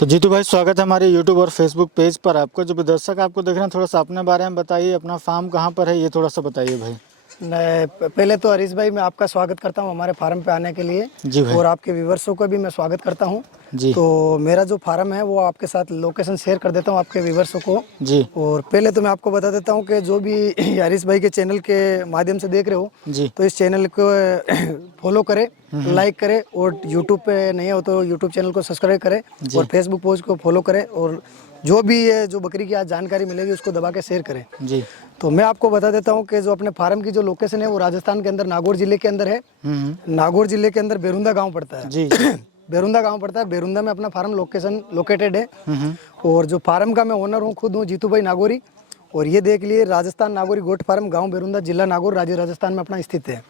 तो जीतू भाई, स्वागत है हमारे यूट्यूब और फेसबुक पेज पर। आपको जो दर्शक आपको देख रहे हैं, थोड़ा सा अपने बारे में बताइए। अपना फार्म कहाँ पर है, ये थोड़ा सा बताइए भाई। पहले तो हरीश भाई, मैं आपका स्वागत करता हूं हमारे फार्म पे आने के लिए। जी भाई। और आपके व्यूवर्सों का भी मैं स्वागत करता हूं। जी। तो मेरा जो फार्म है वो आपके साथ लोकेशन शेयर कर देता हूं आपके व्यूवर्सों को। जी। और पहले तो मैं आपको बता देता हूं कि जो भी हरीश भाई के चैनल के माध्यम से देख रहे हो, जी। तो इस चैनल को फॉलो करें, लाइक करें, और यूट्यूब पे नहीं हो तो यूट्यूब चैनल को सब्सक्राइब करें, और फेसबुक पेज को फॉलो करें, और जो भी ये जो बकरी की आज जानकारी मिलेगी उसको दबा के शेयर करें। जी। तो मैं आपको बता देता हूं कि जो अपने फार्म की जो लोकेशन है वो राजस्थान के अंदर नागौर जिले के अंदर है। नागौर जिले के अंदर बेरुंदा गांव पड़ता है। जी। बेरुंदा गांव पड़ता है। बेरुंदा में अपना फार्म लोकेशन लोकेटेड है। और जो फार्म का मैं ओनर हूँ खुद हूँ जीतू भाई नागौरी। और ये देख लिए राजस्थान नागौरी गोट फार्म, गांव बेरुंदा, जिला नागौर, राज्य राजस्थान में अपना स्थित है।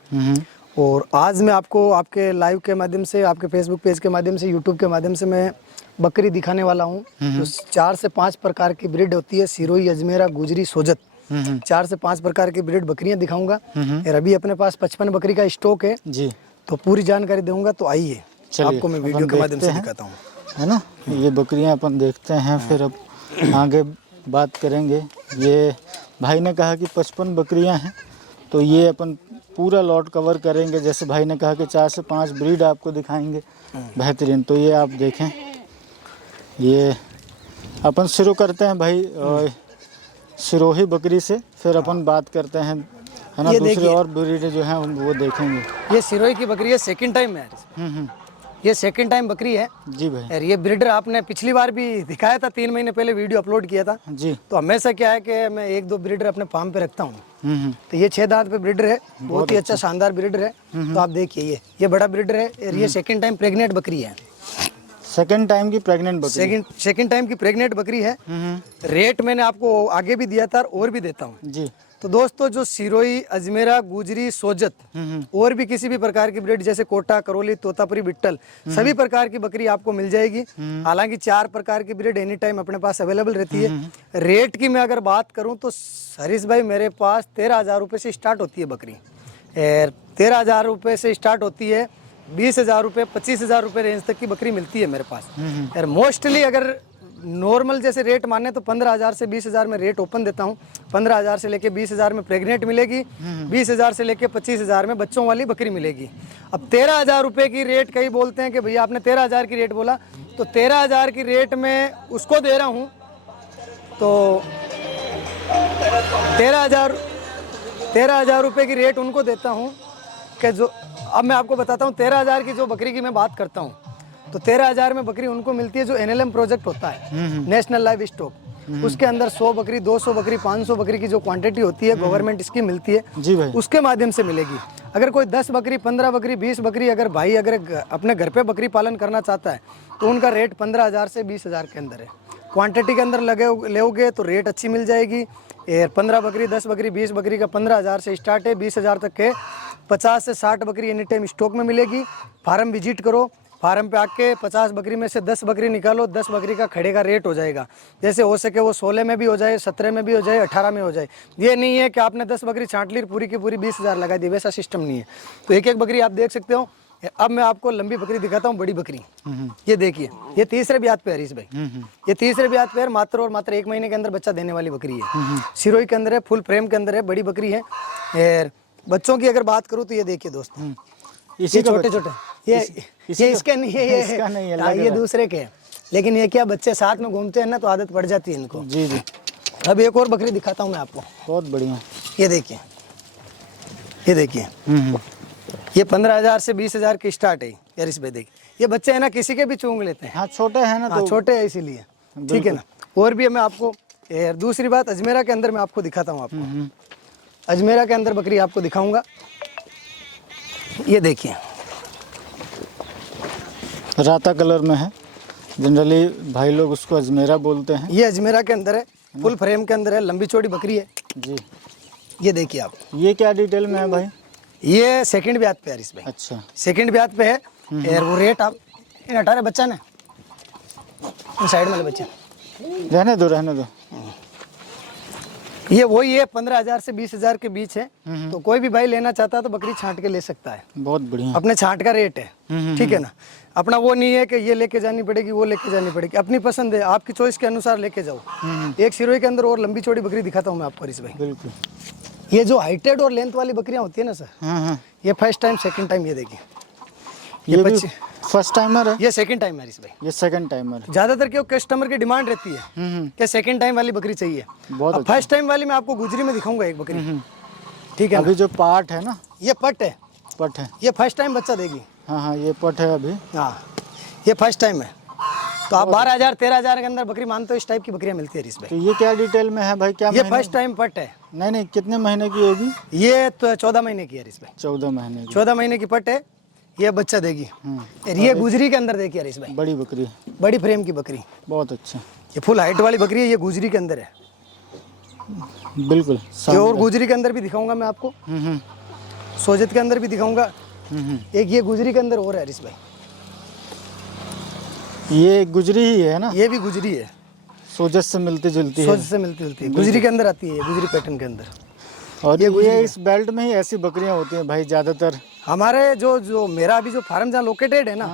और आज मैं आपको आपके लाइव के माध्यम से, आपके फेसबुक पेज के माध्यम से, यूट्यूब के माध्यम से मैं बकरी दिखाने वाला हूँ। जो 4 से 5 प्रकार की ब्रीड होती है, सिरोही, अजमेरा, गुजरी, सोजत, 4 से 5 प्रकार की ब्रीड बकरियां दिखाऊंगा। और अभी अपने पास 55 बकरी का स्टॉक है। जी। तो पूरी जानकारी दूंगा, तो आइए आपको मैं वीडियो के माध्यम से दिखाता हूँ, है ना। ये बकरियां अपन देखते हैं, फिर अब आगे बात करेंगे। ये भाई ने कहा कि 55 बकरियां हैं, तो ये अपन पूरा लॉट कवर करेंगे। जैसे भाई ने कहा कि 4 से 5 ब्रीड आपको दिखाएंगे बेहतरीन। तो ये आप देखें, ये अपन शुरू करते हैं भाई सिरोही बकरी से, फिर अपन बात करते हैं, है ना। दूसरे और ब्रीड जो हैं वो देखेंगे। ये सिरोही की बकरी है, सेकंड टाइम है। ये सेकंड टाइम बकरी है। जी भाई। और ये ब्रीडर आपने पिछली बार भी दिखाया था, 3 महीने पहले वीडियो अपलोड किया था। जी। तो हमेशा क्या है कि मैं 1-2 ब्रीडर अपने फार्म पे रखता हूँ। तो ये 6 दांत पे ब्रीडर है, बहुत ही अच्छा शानदार ब्रीडर है। तो आप देखिए, ये बड़ा ब्रीडर है। और ये सेकंड टाइम प्रेग्नेंट बकरी है। सेकंड टाइम की प्रेग्नेंट बकरी। सेकंड टाइम की प्रेग्नेंट बकरी है। रेट मैंने आपको आगे भी दिया था और भी देता हूँ। जी। तो दोस्तों, जो सिरोही, अजमेरा, गुजरी, सोजत और भी किसी भी प्रकार की ब्रीड, जैसे कोटा, करौली, तोतापुरी, बिट्टल, सभी प्रकार की बकरी आपको मिल जाएगी। हालांकि 4 प्रकार की ब्रीड एनी टाइम अपने पास अवेलेबल रहती है। रेट की मैं अगर बात करूं तो हरीश भाई, मेरे पास 13,000 रुपये से स्टार्ट होती है बकरी। 13,000 रुपये से स्टार्ट होती है। 20,000 रुपये, 25,000 रुपये रेंज तक की बकरी मिलती है मेरे पास। और मोस्टली अगर नॉर्मल जैसे रेट माने तो 15,000 से 20,000 में रेट ओपन देता हूँ। 15,000 से लेके 20,000 में प्रेग्नेंट मिलेगी। 20,000 से लेके 25,000 में बच्चों वाली बकरी मिलेगी। अब 13,000 रुपये की रेट, कई बोलते हैं कि भैया आपने 13,000 की रेट बोला, तो 13,000 की रेट में उसको दे रहा हूँ। तो 13,000 रुपये की रेट उनको देता हूँ कि जो, अब मैं आपको बताता हूँ 13,000 की जो बकरी की मैं बात करता हूँ, तो 13,000 में बकरी उनको मिलती है जो NLM प्रोजेक्ट होता है, नेशनल लाइव स्टॉक। उसके अंदर 100 बकरी, 200 बकरी, 500 बकरी की जो क्वांटिटी होती है, गवर्नमेंट स्कीम मिलती है। जी भाई। उसके माध्यम से मिलेगी। अगर कोई 10 बकरी, 15 बकरी, 20 बकरी अगर भाई अगर अपने घर पे बकरी पालन करना चाहता है, तो उनका रेट 15,000 से 20,000 के अंदर है। क्वांटिटी के अंदर लोगे तो रेट अच्छी मिल जाएगी। 15 बकरी, 10 बकरी, 20 बकरी का 15,000 से स्टार्ट है। 20,000 तक के 50 से 60 बकरी एनी टाइम स्टॉक में मिलेगी। फार्म विजिट करो, फार्म पे आके 50 बकरी में से 10 बकरी निकालो, 10 बकरी का खड़े का रेट हो जाएगा। जैसे हो सके वो 16 में भी हो जाए, 17 में भी हो जाए, 18 में हो जाए। ये नहीं है कि आपने 10 बकरी छांट ली, पूरी की पूरी 20,000 लगा दी, वैसा सिस्टम नहीं है। तो एक एक बकरी आप देख सकते हो। अब मैं आपको लंबी बकरी दिखाता हूँ, बड़ी बकरी। ये देखिए, ये तीसरे ब्यात पे हरीश भाई। ये तीसरे ब्यात पे मात्र और मात्र 1 महीने के अंदर बच्चा देने वाली बकरी है। सिरोही के अंदर है, फुल फ्रेम के अंदर है, बड़ी बकरी है। और बच्चों की अगर बात करूँ तो ये देखिए दोस्तों, ये छोटे छोटे, ये इसके नहीं है, ये इसका नहीं है, ये दूसरे के हैं। लेकिन ये क्या, बच्चे साथ में घूमते हैं ना, तो आदत पड़ जाती है इनको। जी जी। अब एक और बकरी दिखाता हूँ मैं आपको, बहुत बढ़िया। ये देखिए, ये देखिए, ये 15,000 से 20,000 की स्टार्ट है। यार इस पे देखिए, ये बच्चे है ना, किसी के भी चूंग लेते हैं। हाँ, छोटे हैं ना, तो छोटे है इसीलिए, ठीक है ना। और भी मैं आपको, दूसरी बात, अजमेरा के अंदर मैं आपको दिखाता हूँ। आपको अजमेरा के अंदर बकरी आपको दिखाऊंगा। ये देखिए, राता कलर में है। जनरली भाई लोग उसको अजमेरा बोलते हैं। ये अजमेरा के अंदर है, फुल फ्रेम के अंदर है, लंबी चौड़ी बकरी है जी। ये देखिए आप, ये क्या डिटेल में है भाई? ये सेकंड ब्यात पे है हरीश भाई। अच्छा, सेकंड ब्यात पे है। और वो रेट आप इन 18 बच्चा ना, इन साइड में बच्चा रहने दो, रहने दो। ये वही है 15,000 से 20,000 के बीच है। तो कोई भी भाई लेना चाहता है तो बकरी छांट के ले सकता है। बहुत बढ़िया। अपने छांट का रेट है, ठीक है ना। अपना वो नहीं है कि ये लेके जानी पड़ेगी वो लेके जानी पड़ेगी, अपनी पसंद है, आपकी चॉइस के अनुसार लेके जाओ। एक सिरोही के अंदर और लंबी चौड़ी बकरी दिखाता हूँ मैं आपको हरीश भाई। बिल्कुल। ये जो हाइटेड और लेंथ वाली बकरियां होती है ना सर, ये फर्स्ट टाइम सेकंड टाइम, ये देखिए ये भी फर्स्ट टाइमर है, ये सेकंड टाइम है हरीश भाई। ये सेकंड टाइमर है। ज्यादातर क्यों कस्टमर की डिमांड रहती है कि सेकंड टाइम वाली बकरी चाहिए। बहुत अब फर्स्ट टाइम वाली मैं आपको गुजरी में दिखाऊंगा एक बकरी, ठीक है अभी जो पार्ट है ना, ये पट है, पट है। ये फर्स्ट टाइम बच्चा देगी। हाँ, ये पट है अभी। हाँ, ये फर्स्ट टाइम है। तो आप 12,000 13,000 के अंदर बकरी मानते हो, इस टाइप की बकरियां मिलती है हरीश भाई। तो ये क्या डिटेल में है भाई, क्या ये महीने? फर्स्ट टाइम पट है। नहीं, कितने महीने की होगी? ये तो 14 महीने की है हरीश भाई। 14 महीने की। 14 महीने की पट है, ये बच्चा देगी। और ये गुजरी के अंदर देखिए हरीश भाई, बड़ी बकरी, बड़ी फ्रेम की बकरी, बहुत अच्छा। ये फुल हाइट वाली बकरी है, ये गुजरी के अंदर है। बिल्कुल। ये और गुजरी के अंदर भी दिखाऊंगा मैं आपको, सोजत के अंदर भी दिखाऊंगा। एक ये गुजरी के अंदर और है हरीश भाई, ये गुजरी ही है ना? ये भी गुजरी है, सोजत से मिलती जुलती है। सोजत से मिलती जुलती है, गुजरी के अंदर आती है, ये गुजरी पैटर्न के अंदर। और ये इस बेल्ट में ही ऐसी बकरियां होती हैं भाई ज्यादातर। हमारे जो मेरा अभी जो फार्म जहाँ लोकेटेड है ना,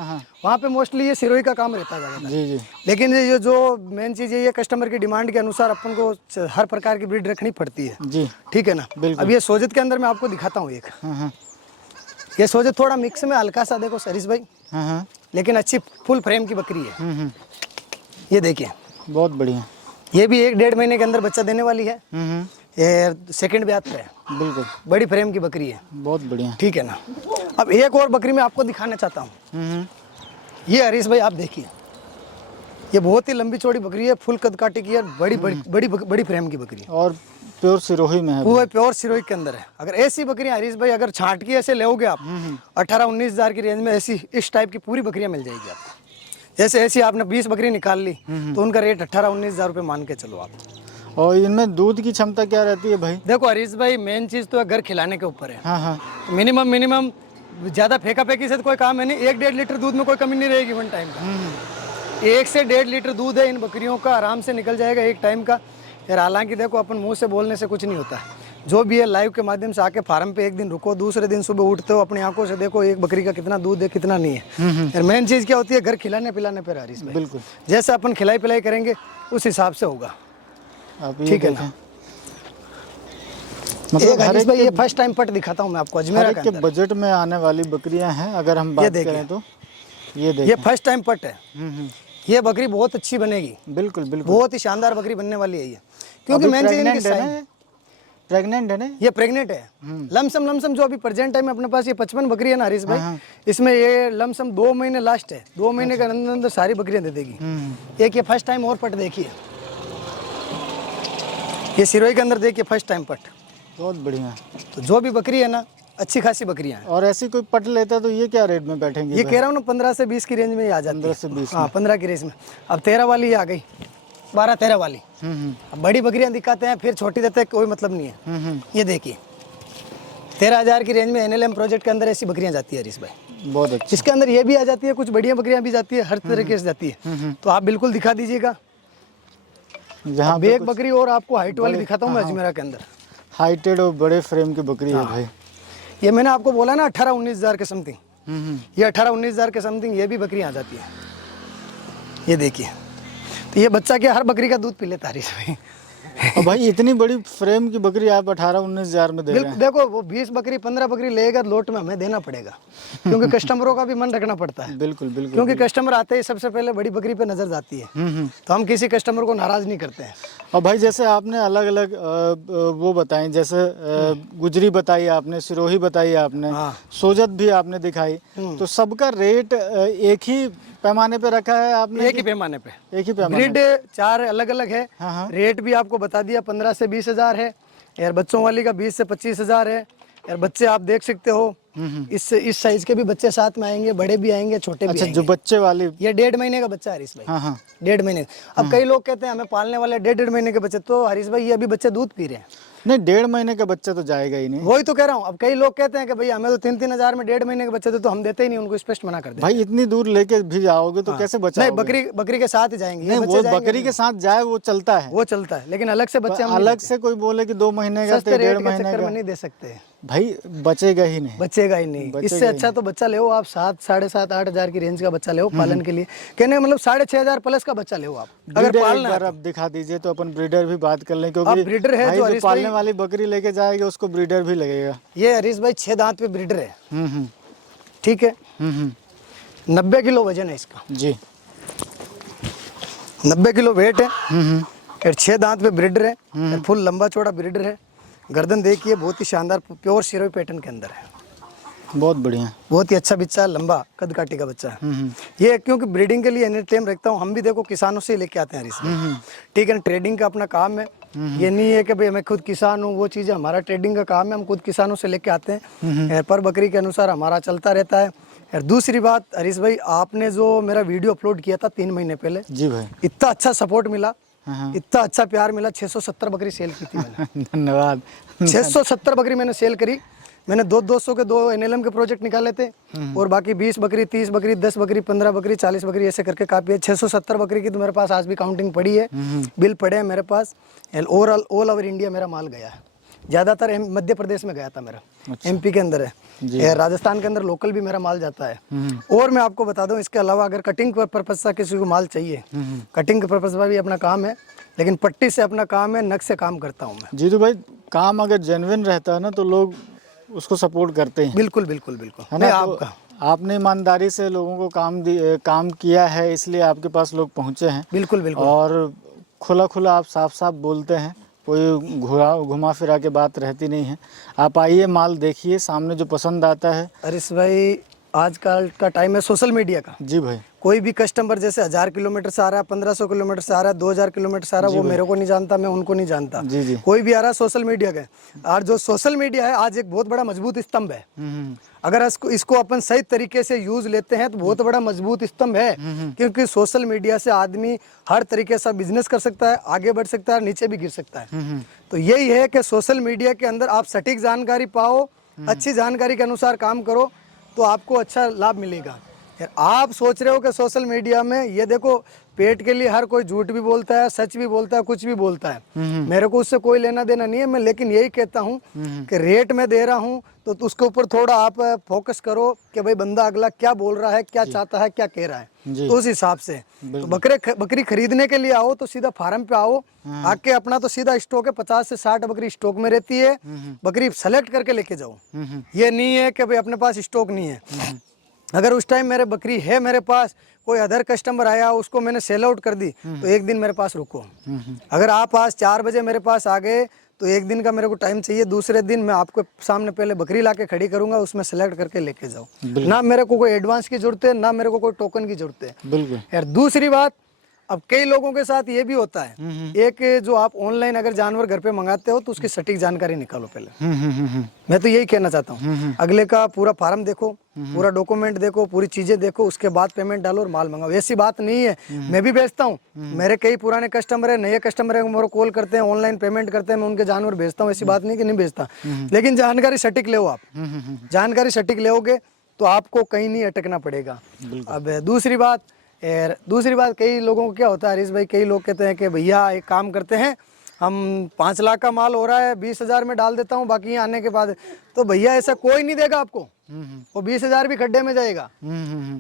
वहाँ पे मोस्टली ये सिरोही का काम रहता है ज़्यादातर। जी। लेकिन ये जो मेन चीज़ है, ये कस्टमर की डिमांड के अनुसार अपन को हर प्रकार की ब्रीड रखनी पड़ती है जी, ठीक है ना। अब ये सोजत के अंदर मैं आपको दिखाता हूँ एक। ये सोजत थोड़ा मिक्स में हल्का सा देखो हरीश भाई, लेकिन अच्छी फुल फ्रेम की बकरी है। ये देखिए, बहुत बढ़िया। ये भी 1-1.5 महीने के अंदर बच्चा देने वाली है। ये सेकंड ब्याह पे है, बिल्कुल बड़ी फ्रेम की बकरी है, बहुत बढ़िया। ठीक है ना। अब एक और बकरी मैं आपको दिखाना चाहता हूँ। ये हरीश भाई आप देखिए, ये बहुत ही लंबी चौड़ी बकरी है, फुल कद काटी की है, बड़ी बड़ी बड़ी बड़ी फ्रेम की बकरी है, और प्योर सिरोही में है। वो प्योर सिरोही के अंदर है। अगर ऐसी बकरी हरीश भाई अगर छांट की ऐसे लेओगे आप 18-19 हज़ार की रेंज में, ऐसी इस टाइप की पूरी बकरियां मिल जाएगी आपको। जैसे ऐसी आपने 20 बकरी निकाल ली तो उनका रेट 18-19 हज़ार रुपये मान के चलो आप। और इनमें दूध की क्षमता क्या रहती है भाई? देखो हरीश भाई, मेन चीज़ तो घर खिलाने के ऊपर है। मिनिमम ज़्यादा फेंका फेंकी से तो कोई काम है नहीं, 1-1.5 लीटर दूध में कोई कमी नहीं रहेगी वन टाइम का। 1 से 1.5 लीटर दूध है इन बकरियों का, आराम से निकल जाएगा एक टाइम का। यार हालांकि देखो, अपन मुंह से बोलने से कुछ नहीं होता, जो भी है लाइव के माध्यम से आके फार्म पे एक दिन रुको, दूसरे दिन सुबह उठते हो, अपनी आंखों से देखो एक बकरी का कितना दूध है कितना नहीं है। यार मेन चीज़ क्या होती है, घर खिलाने पिलाने पर हरीश भाई। बिल्कुल, जैसे अपन खिलाई पिलाई करेंगे उस हिसाब से होगा, ठीक है ना। मतलब हरीश भाई ये फर्स्ट टाइम पट दिखाता हूँ मैं आपको, अजमेरा के बजट में आने वाली बकरियां हैं। अगर हम बात करें तो ये देखिए, ये फर्स्ट टाइम पट है। ये बकरी बहुत अच्छी बनेगी, बिल्कुल बिल्कुल, बहुत ही शानदार बकरी बनने वाली है ये, क्योंकि मेन चीज इनकी साइज। प्रेग्नेंट है ना ये प्रेग्नेंट है। लमसम जो अभी प्रेजेंट टाइम में अपने पास ये 55 बकरी है ना हरीश भाई, इसमें ये लमसम 2 महीने लास्ट है, 2 महीने के अंदर सारी बकरियां दे देगी। एक ये फर्स्ट टाइम और पट देखिए, ये सिरोही के अंदर देखिए फर्स्ट टाइम पट, बहुत बढ़िया। तो जो भी बकरी है ना, अच्छी खासी बकरियां हैं। और ऐसी कोई पट लेता है तो ये क्या रेट में बैठेंगे? ये कह रहा हूँ ना 15 से 20 की रेंज में आ जाती है। 15 से 20। हाँ 15 की रेंज में। अब 13 वाली आ गई, 12-13 वाली। अब बड़ी बकरियां दिखाते हैं, फिर छोटी देते हैं, कोई मतलब नहीं है। ये देखिए 13,000 की रेंज में NLM प्रोजेक्ट के अंदर ऐसी बकरियां जाती है हरीश भाई, बहुत अच्छा। इसके अंदर ये भी आ जाती है, कुछ बढ़िया बकरियां भी जाती है, हर तरीके से जाती है। तो आप बिल्कुल दिखा दीजिएगा। यहाँ एक बकरी और आपको हाइट वाली दिखाता हूँ मैं अजमेरा के अंदर, हाइटेड और बड़े फ्रेम की बकरी है भाई। ये मैंने आपको बोला ना 18-19 हज़ार के समथिंग, ये 18-19 हज़ार के समथिंग ये भी बकरियां आ जाती है। ये देखिए, तो ये बच्चा क्या हर बकरी का दूध पी लेता है भाई। और भाई इतनी बड़ी फ्रेम की बकरी आप 18-19 हज़ार में दे रहे हैं। देखो वो 20 बकरी 15 बकरी लेगा लोट में हमें देना पड़ेगा, क्योंकि कस्टमरों का भी मन रखना पड़ता है। बिल्कुल बिल्कुल, क्योंकि कस्टमर आते ही सबसे पहले बड़ी बकरी पे नजर जाती है, तो हम किसी कस्टमर को नाराज नहीं करते हैं। और भाई जैसे आपने अलग अलग वो बताई, जैसे गुजरी बताई आपने, सिरोही बताई आपने, सोजत भी आपने दिखाई, तो सबका रेट एक ही पैमाने पे रखा है आपने? एक ही पैमाने पे, एक ही पैमाने। ग्रिड 4 अलग अलग है। रेट भी आपको बता दिया, 15 से 20 हज़ार है। यार बच्चों वाली का 20 से 25 हज़ार है। यार बच्चे आप देख सकते हो, इस साइज के भी बच्चे साथ में आएंगे, बड़े भी आएंगे, छोटे भी अच्छा, आएंगे। जो बच्चे वाली, ये 1.5 महीने का बच्चा है हरीश भाई। हाँ हाँ। 1.5 महीने का। अब कई लोग कहते हैं हमें पालने वाले 1.5 महीने के बच्चे, तो हरीश भाई ये अभी बच्चे दूध पी रहे हैं। नहीं, 1.5 महीने का बच्चा तो जाएगा ही नहीं वही तो कह रहा हूँ। अब कई लोग कहते हैं कि भाई हमें तो 3-3 हजार में 1.5 महीने के बच्चे थे, तो हम देते ही नहीं, उनको स्पष्ट मना कर देते। भाई। इतनी दूर लेके भी जाओगे तो कैसे बचा? नहीं, बकरी के साथ ही जाएंगे। ये नहीं, बच्चे वो जाएंगे बकरी के साथ जाए वो चलता है, वो चलता है, लेकिन अलग से बच्चे हम नहीं अलग देते। से कोई बोले कि 2 महीने का, सस्ते 1.5 रेट के महीने चक्कर का, में नहीं दे सकते। भाई बचेगा ही नहीं। बचेगा ही नहीं। बचेगा इससे ही अच्छा तो बच्चा ले आप 7, 7.5, 8 हजार की रेंज का बच्चा ले पालन के लिए। कहने का मतलब 6.5 हजार प्लस का बच्चा ले आप अगर ब्रीडर एक पालना बार है। अब दिखा दीजिए तो अपन ब्रीडर भी बात कर लें, अब क्योंकि ब्रीडर है भाई जो जो हरीश पालने भाई, वाली बकरी लेके जाएगा उसको ब्रीडर भी लगेगा। ये हरीश भाई 6 दांत पे ब्रीडर है। हम्म। ठीक है। 90 किलो वजन है इसका जी। 90 किलो वेट है। हम्म। और 6 दांत पे ब्रीडर है। और फुल लंबा चौड़ा ब्रीडर है। गर्दन देखिए बहुत ही शानदार प्योर शिरोई पैटर्न के अंदर है। बहुत बढ़िया। बहुत ही अच्छा बच्चा है, लंबा कद काटी का बच्चा है। ये क्योंकि ब्रीडिंग के लिए एनी टाइम रखता हूँ। हम भी देखो किसानों से लेके आते हैं हरीश भाई। ठीक है, ट्रेडिंग का अपना काम है। ये नहीं है कि भाई मैं खुद किसान हूँ, वो चीज़ है। हमारा ट्रेडिंग का काम है, हम खुद किसानों से लेके आते हैं। पर बकरी के अनुसार हमारा चलता रहता है। और दूसरी बात हरीश भाई, आपने जो मेरा वीडियो अपलोड किया था 3 महीने पहले, जी भाई, इतना अच्छा सपोर्ट मिला, इतना अच्छा प्यार मिला। 670 बकरी सेल की थी मैंने। धन्यवाद। 670 बकरी मैंने सेल करी। मैंने 200 के 2 NLM के प्रोजेक्ट निकाले थे, और बाकी 20 बकरी, 30 बकरी, 10 बकरी, 15 बकरी, 40 बकरी, ऐसे करके काफी है। 670 बकरी की तो मेरे पास आज भी काउंटिंग पड़ी है, बिल पड़े हैं मेरे पास। ओवरऑल ऑल ओवर इंडिया मेरा माल गया है। ज़्यादातर मध्य प्रदेश में गया था मेरा। अच्छा। MP के अंदर है, राजस्थान के अंदर लोकल भी मेरा माल जाता है। और मैं आपको बता दूं, इसके अलावा अगर कटिंग पर्पज से किसी को माल चाहिए, कटिंग के पर्पज पर भी अपना काम है, लेकिन पट्टी से अपना काम है, नग से काम करता हूँ मैं। जी तो भाई, काम अगर जेन्युइन रहता है ना तो लोग उसको सपोर्ट करते हैं। बिल्कुल बिल्कुल बिल्कुल, है ना? आपका आपने ईमानदारी से लोगों को काम किया है, इसलिए आपके पास लोग पहुंचे हैं। बिल्कुल बिल्कुल। और खुला खुला आप साफ साफ बोलते हैं, कोई घुमा फिरा के बात रहती नहीं है। आप आइए, माल देखिए, सामने जो पसंद आता है। हरीश भाई, आजकल का टाइम है सोशल मीडिया का। जी भाई। कोई भी कस्टमर जैसे 1000 किलोमीटर से आ रहा है, 1500 किलोमीटर से आ रहा है, 2000 किलोमीटर से आ रहा है, वो मेरे को नहीं जानता, मैं उनको नहीं जानता। जी जी। कोई भी आ रहा है सोशल मीडिया का। और जो सोशल मीडिया है आज एक बहुत बड़ा मजबूत स्तंभ है। अगर इसको अपन सही तरीके से यूज लेते हैं तो बहुत बड़ा मजबूत स्तंभ है। क्योंकि सोशल मीडिया से आदमी हर तरीके से बिजनेस कर सकता है, आगे बढ़ सकता है, नीचे भी गिर सकता है। तो यही है कि सोशल मीडिया के अंदर आप सटीक जानकारी पाओ, अच्छी जानकारी के अनुसार काम करो, तो आपको अच्छा लाभ मिलेगा। आप सोच रहे हो कि सोशल मीडिया में ये देखो, पेट के लिए हर कोई झूठ भी बोलता है, सच भी बोलता है, कुछ भी बोलता है। मेरे को उससे कोई लेना देना नहीं है। मैं लेकिन यही कहता हूँ कि रेट में दे रहा हूँ तो उसके ऊपर थोड़ा आप फोकस करो कि भाई बंदा अगला क्या बोल रहा है, क्या चाहता है, क्या कह रहा है, तो उस हिसाब से। तो बकरी खरीदने के लिए आओ तो सीधा फार्म पे आओ, आके अपना तो सीधा स्टॉक है, 50 से 60 बकरी स्टॉक में रहती है। बकरी सेलेक्ट करके लेके जाओ। ये नहीं है कि भाई अपने पास स्टॉक नहीं है। अगर उस टाइम मेरे बकरी है मेरे पास, कोई अदर कस्टमर आया, उसको मैंने सेल आउट कर दी, तो एक दिन मेरे पास रुको। अगर आप आज 4 बजे मेरे पास आ गए तो एक दिन का मेरे को टाइम चाहिए। दूसरे दिन मैं आपको सामने पहले बकरी लाके खड़ी करूंगा, उसमें सेलेक्ट करके लेके जाओ। ना मेरे को कोई एडवांस की जरूरत है, ना मेरे को कोई टोकन की जरूरत है। बिल्कुल। यार दूसरी बात, अब कई लोगों के साथ ये भी होता है, एक जो आप ऑनलाइन अगर जानवर घर पे मंगाते हो तो उसकी सटीक जानकारी निकालो पहले। मैं तो यही कहना चाहता हूँ, अगले का पूरा फार्म देखो, पूरा डॉक्यूमेंट देखो, पूरी चीजें देखो, उसके बाद पेमेंट डालो और माल मंगाओ। ऐसी बात नहीं है। मैं भी बेचता हूँ, मेरे कई पुराने कस्टमर है, नए कस्टमर है, मेरे कॉल करते हैं, ऑनलाइन पेमेंट करते हैं, मैं उनके जानवर भेजता हूँ। ऐसी बात नहीं कि नहीं भेजता, लेकिन जानकारी सटीक ले आप। जानकारी सटीक लेओगे तो आपको कहीं नहीं अटकना पड़ेगा। अब दूसरी बात कई लोगों को क्या होता है हरीश भाई, कई लोग कहते हैं कि भैया एक काम करते हैं, हम 5 लाख का माल हो रहा है, 20,000 में डाल देता हूँ, बाकी यहाँ आने के बाद। तो भैया ऐसा कोई नहीं देगा आपको, वो 20,000 भी खड्डे में जाएगा।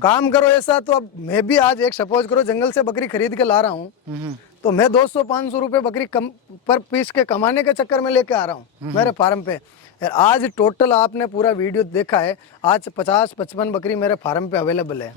काम करो ऐसा। तो अब मैं भी आज एक सपोज करो जंगल से बकरी खरीद के ला रहा हूँ, तो मैं 200-500 रुपये बकरी कम पर पीस के कमाने के चक्कर में लेके आ रहा हूँ मेरे फार्म पे। आज टोटल आपने पूरा वीडियो देखा है, आज 50-55 बकरी मेरे फार्म पे अवेलेबल है।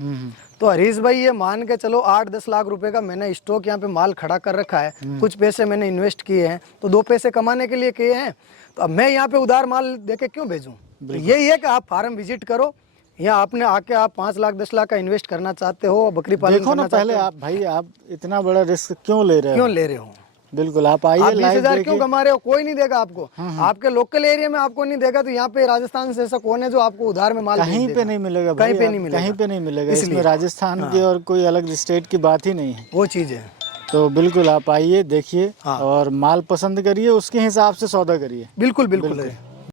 तो हरीश भाई ये मान के चलो 8-10 लाख रुपए का मैंने स्टॉक यहाँ पे माल खड़ा कर रखा है। कुछ पैसे मैंने इन्वेस्ट किए हैं, तो 2 पैसे कमाने के लिए किए हैं। तो अब मैं यहाँ पे उधार माल देके क्यों भेजूं? तो यही है कि आप फार्म विजिट करो, यहाँ आपने आके आप 5 लाख 10 लाख का इन्वेस्ट करना चाहते हो, बकरी पालन देखो ना, पहले आप भाई आप इतना बड़ा रिस्क क्यों ले रहे हो? क्यों ले रहे हो? बिल्कुल आप आप आइए 20,000 लाइव क्यों कमा रहे हो? कोई नहीं देगा आपको। आपके लोकल एरिया में आपको नहीं देगा, तो यहाँ पे राजस्थान से ऐसा कौन है जो आपको उधार में माल बेच कहीं पे देगा? नहीं मिलेगा कहीं भाई, पे आप नहीं मिलेगा, कहीं पे नहीं मिलेगा। इसमें इसलिए राजस्थान की और कोई अलग स्टेट की बात ही नहीं है। वो चीज़ है। तो बिल्कुल आप आइए, देखिए हाँ। और माल पसंद करिए, उसके हिसाब से सौदा करिए। बिल्कुल बिल्कुल है।